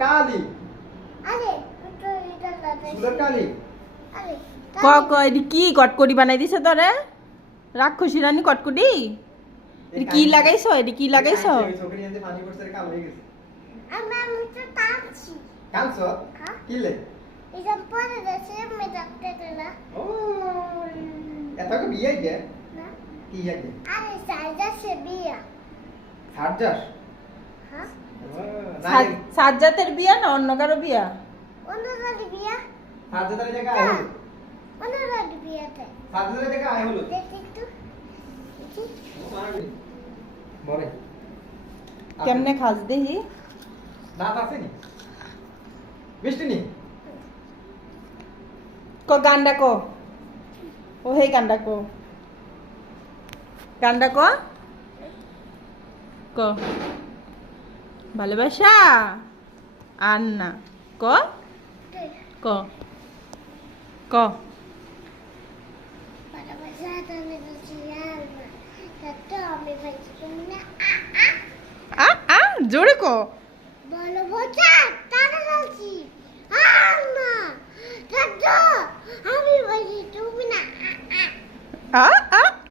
কালি আরে তো এটা দাদা সুন্দর কালি আরে ক ক এডি কি কটকটি বানাই দিছে তোরে রাক্ষসী রানী কটকটি এডি কি লাগাইছো এডি কি লাগাইছো ওই ছোকরি এতে পানি পড়ছে কাল হয়ে গেছে আমি তো টানছি কাঁদছো হ্যাঁ কি লে এটা পরে দেশে আমি ডাক্তার না ও এত কি বিয়ে গে না কি আগে আরে সাইজা সে বিয়া সার্জার হ্যাঁ সাজ্জাতের বিয়া না অন্য কারো বিয়া অন্যরালি বিয়া সার্জারের জায়গা আয় হলো অন্যরালি বিয়াতে সার্জারের জায়গা আয় হলো দেখ একটু দেখি বলে কেমনে খাস দেহি দাঁত আছে নি মিষ্টি নি ক গান্ডা ক ও হে গান্ডা ক গান্ডা ক ক ভালোবাসা আর না ক ক ক para pasar donde no se llama tanto me parece como una আ আ জোরে ক বলো বোঝা তারা যাচ্ছি আম্মা দাদা আমি বলি তুমি না আ